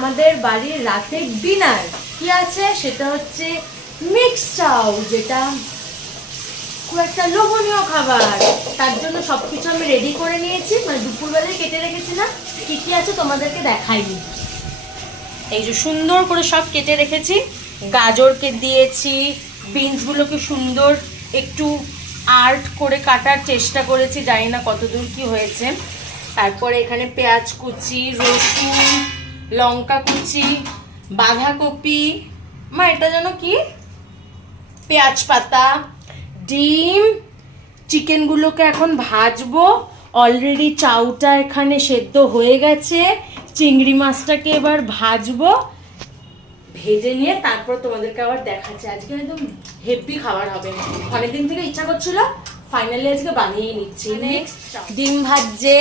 আমাদের বাড়ির রাতের ডিনার কি আছে সেটা হচ্ছে মিক্স চাউ, যেটা খুব একটা লোভনীয় খাবার। তার জন্য সবকিছু আমি রেডি করে নিয়েছি, মানে দুপুরবেলায় কেটে রেখেছিলাম। কি কি আছে তোমাদেরকে দেখাইনি। এই যে সুন্দর করে সব কেটে রেখেছি, গাজরকে দিয়েছি, বিনসগুলোকে সুন্দর একটু আর্ট করে কাটার চেষ্টা করেছি, জানি না কতদূর কি হয়েছে। তারপরে এখানে পেঁয়াজ কুচি, রসুন, লঙ্কা কুচি, বাঁধাকপি, মা এটা যেন কি, পেঁয়াজ পাতা, ডিম, চিকেনগুলোকে এখন ভাজবো। অলরেডি চাউটা এখানে সেদ্ধ হয়ে গেছে। চিংড়ি মাছটাকে এবার ভাজবো, ভেজে নিয়ে তারপর তোমাদেরকে আবার দেখাচ্ছি। আজকে একদম হেভি খাবার হবে, অনেকদিন থেকে ইচ্ছা করছিল, ফাইনালি আজকে বানিয়ে নিচ্ছি। ডিম ভাজছে,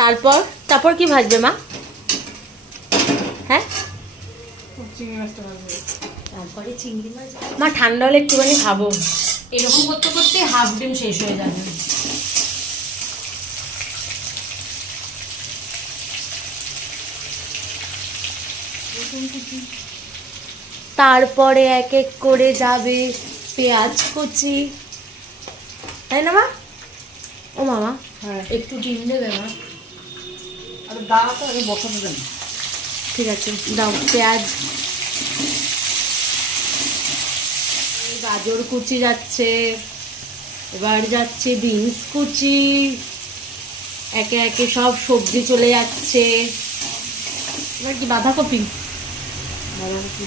তারপর তারপর কি ভাজবে মা? হ্যাঁ, চিংড়ি মাছটা ভাজবে। তারপরে চিংড়ি মাছ। মা ঠান্ডা হলে একটুখানি খাবো, এরকম করতে করতে হাফ ডিম শেষ হয়ে যাবে। তারপরে এক এক করে যাবে পেঁয়াজ কুচি, তাই না মা? ও মামা, হ্যাঁ, একটু ডিম দেবে মা? আর দাঁড়া তো আমি বসাতে দেন। ঠিক আছে, দাও পেঁয়াজ। গাজর কুচি যাচ্ছে, এবার যাচ্ছে বিনস কুচি, একে একে সব সবজি চলে যাচ্ছে। এবার কি বাঁধাকপি? বাঁধাকপি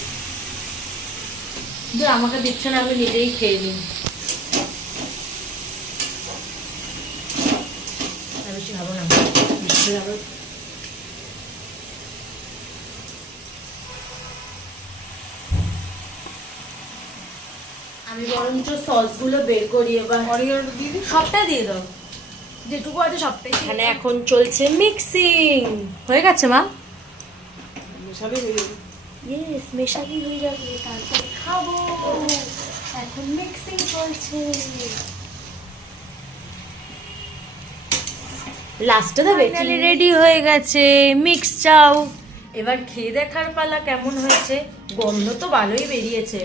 আমাকে দিচ্ছে না, আমি নিজেই খেয়ে নিই। বেশি খাবো না, বেশি খাবো। আমি বরঞ্চ সসগুলো বের করি এবার। অরিগেনো দিয়ে দিই, সবটা দিয়ে দাও, যেটুকু আছে সবটাই। এখানে এখন চলছে মিক্সিং। হয়ে গেছে মা? মেশালেই হয়ে যাবে। ইয়েস, মেশালি হয়ে যাবে, তারপরে খাবো। এখন মিক্সিং চলছে। লাস্টে দেবে। ফাইনালি রেডি হয়ে গেছে মিক্স চাউ। এবার খেয়ে দেখার পালা কেমন হয়েছে। গন্ধ তো ভালোই বেরিয়েছে।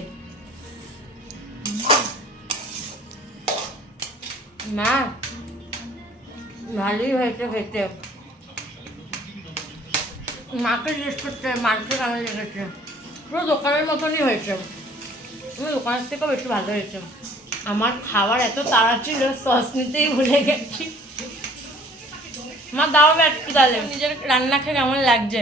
মা, ভালোই হয়েছে খেতে। মাকে জিজ্ঞেস করতে, মাকে কেমন লেগেছে। পুরো দোকানের মতনই হয়েছে, দোকানের থেকেও বেশি ভালো হয়েছে। আমার খাবার এত তাড়া ছিল, সস নিতেই ভুলে গেছি। মা দাও একটু, তাহলে নিজের রান্না খেয়ে কেমন লাগছে।